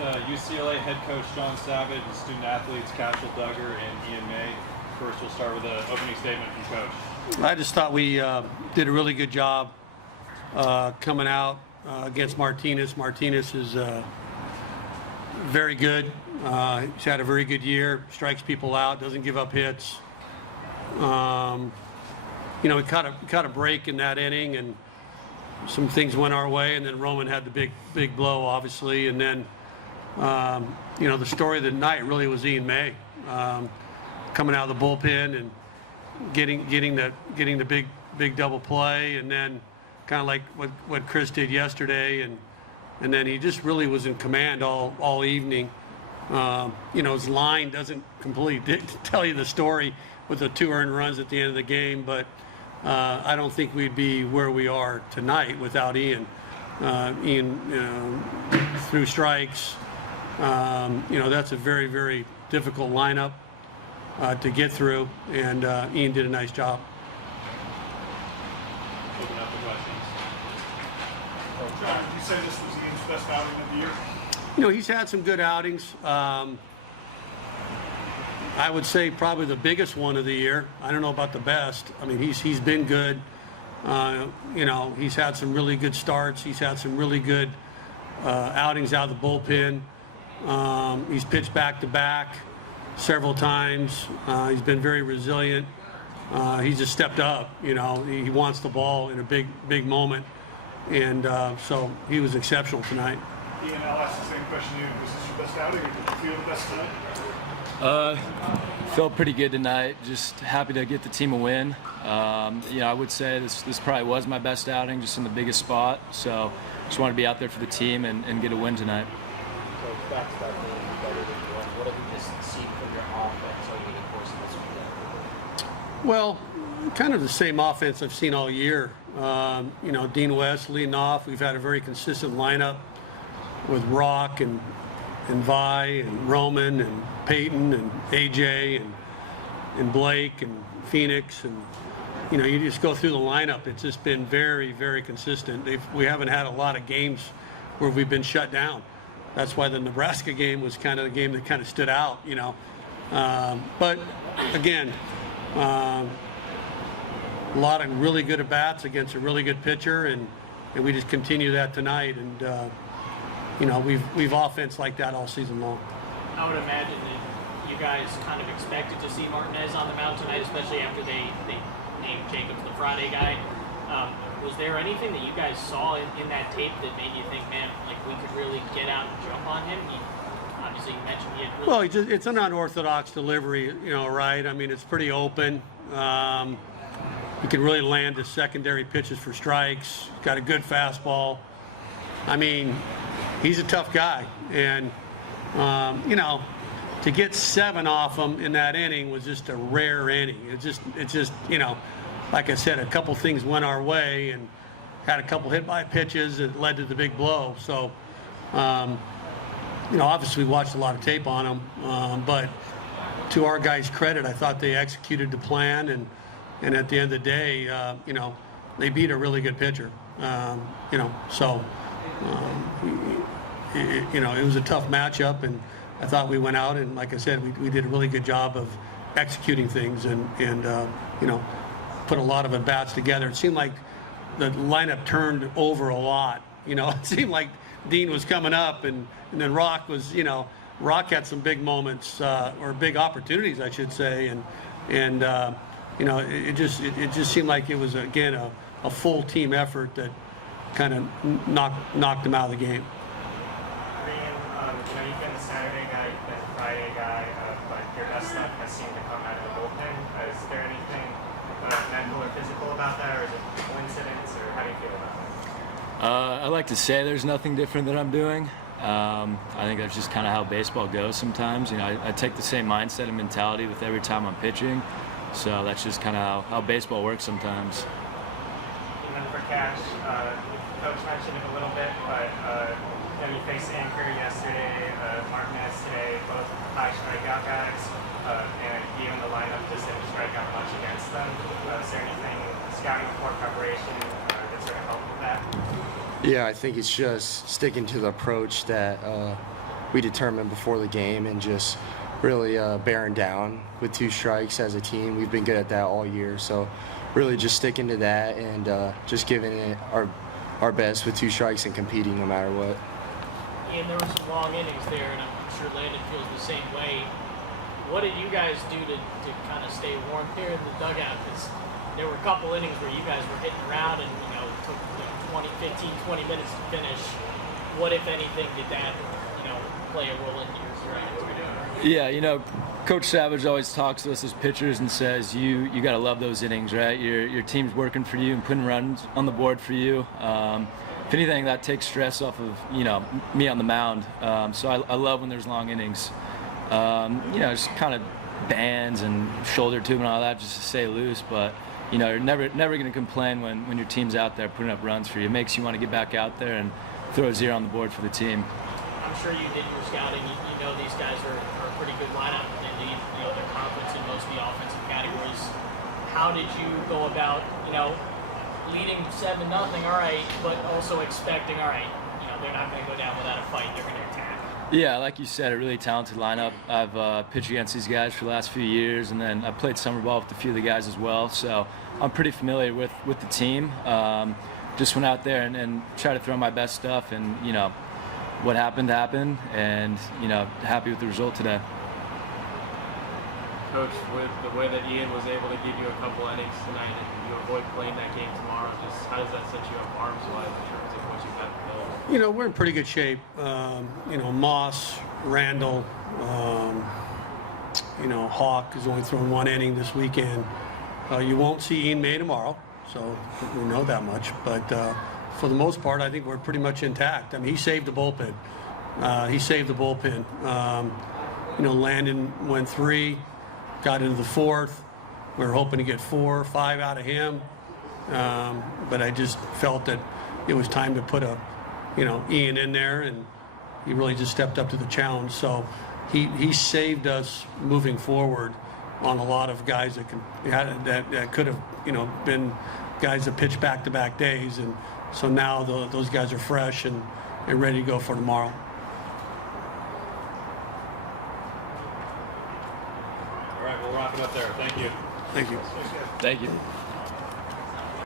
UCLA head coach Sean Savage and student athletes Cashel and Ian May. First, we'll start with an opening statement from Coach. I just thought we did a really good job coming out against Martinez. Martinez is very good. He's had a very good year, strikes people out, doesn't give up hits. You know, we caught a break in that inning, and some things went our way, and then Roman had the big blow, obviously, and then you know, the story of the night really was Ian May coming out of the bullpen and getting the big double play, and then kind of like what Chris did yesterday, and then he just really was in command all evening. You know, his line doesn't completely tell you the story with the 2 earned runs at the end of the game, but I don't think we'd be where we are tonight without Ian. Ian threw strikes. You know, that's a very, very difficult lineup to get through, and Ian did a nice job. Open up the questions. John, did you say this was Ian's best outing of the year? You know, he's had some good outings. I would say probably the biggest one of the year. I don't know about the best. I mean, he's been good. You know, he's had some really good starts. He's had some really good outings out of the bullpen. He's pitched back-to-back several times. He's been very resilient. He's just stepped up. You know, he wants the ball in a big moment, and so he was exceptional tonight. Ian, I'll ask the same question to you. Was this your best outing, or did you feel the best tonight? Felt pretty good tonight. Just happy to get the team a win. You know, I would say this probably was my best outing, just in the biggest spot. So just want to be out there for the team and get a win tonight. So back-to-back games, better than one. What have you just seen from your offense over the course of this weekend? Well, kind of the same offense I've seen all year. You know, Dean West leading off. We've had a very consistent lineup with Rock and Vi and Roman and Peyton and AJ and Blake and Phoenix, and you know, you just go through the lineup. It's just been very, very consistent. We haven't had a lot of games where we've been shut down. That's why the Nebraska game was kind of the game that kind of stood out, you know. But again, a lot of really good at-bats against a really good pitcher, and we just continue that tonight. And you know, we've offense like that all season long. I would imagine that you guys kind of expected to see Martinez on the mound tonight, especially after they named Jacobs the Friday guy. Was there anything that you guys saw in that tape that made you think, man, like we could really get out and jump on him? Obviously, you mentioned he had really... Well, it's an unorthodox delivery, you know, right? I mean, it's pretty open. He can really land his secondary pitches for strikes. Got a good fastball. I mean, he's a tough guy, and you know, to get 7 off him in that inning was just a rare inning. It's just you know, like I said, a couple things went our way, and had a couple hit by pitches that led to the big blow. So you know, obviously we watched a lot of tape on him, but to our guys' credit, I thought they executed the plan, and at the end of the day, you know, they beat a really good pitcher. You know, so. You know, it was a tough matchup, and I thought we went out and, like I said, we did a really good job of executing things and you know, put a lot of at-bats together. It seemed like the lineup turned over a lot. You know, it seemed like Dean was coming up, and then Rock was, you know, Rock had some big moments or big opportunities, I should say, and you know, it just seemed like it was again a full team effort that kind of knocked him out of the game. You know, you've been the Saturday guy, you've been the Friday guy, but your best stuff has seemed to come out of the bullpen. Is there anything mental or physical about that, or is it a coincidence, or how do you feel about that? I like to say there's nothing different that I'm doing. I think that's just kind of how baseball goes sometimes. You know, I take the same mindset and mentality with every time I'm pitching, so that's just kind of how baseball works sometimes. And then for Cash, Coach mentioned it a little bit, but you know, you faced Anchor yesterday, Martinez today, both high strikeout guys, and even the lineup just didn't strike out much against them. Is there anything scouting before preparation that's going to help with that? Yeah, I think it's just sticking to the approach that we determined before the game, and just really bearing down with 2 strikes as a team. We've been good at that all year, so really just sticking to that and just giving it our best with 2 strikes and competing no matter what. And there were some long innings there, and I'm sure Landon feels the same way. What did you guys do to kind of stay warm here in the dugout? Because there were a couple innings where you guys were hitting around and, it took 20 minutes to finish. What, if anything, did that, play a role into your strategy? Yeah, Coach Savage always talks to us as pitchers and says, you got to love those innings, right? Your team's working for you and putting runs on the board for you. If anything, that takes stress off of, me on the mound. So I love when there's long innings. Just kind of bands and shoulder tube and all that just to stay loose. But, you're never going to complain when your team's out there putting up runs for you. It makes you want to get back out there and throw a 0 on the board for the team. I'm sure you did your scouting. You know these guys are a pretty good lineup. They lead their conference in most of the offensive categories. How did you go about, leading 7-0, all right, but also expecting, all right, they're not going to go down without a fight. They're going to attack. Yeah, like you said, a really talented lineup. I've pitched against these guys for the last few years, and then I played summer ball with a few of the guys as well. So I'm pretty familiar with the team. Just went out there and tried to throw my best stuff, and what happened, and happy with the result today. Coach, with the way that Ian was able to give you a couple innings tonight and you avoid playing that game tomorrow, just how does that set you up arms-wise in terms of what you've got to build? We're in pretty good shape. Moss, Randall, Hawk is only throwing 1 inning this weekend. You won't see Ian May tomorrow, so we know that much. But for the most part, I think we're pretty much intact. I mean, he saved the bullpen. Landon went 3, got into the 4th. We were hoping to get 4 or 5 out of him. But I just felt that it was time to put Ian in there, and he really just stepped up to the challenge. So he saved us moving forward on a lot of guys that could have been guys that pitched back-to-back days, and so now those guys are fresh and ready to go for tomorrow. All right, we'll wrap it up there. Thank you. Thank you. Thank you.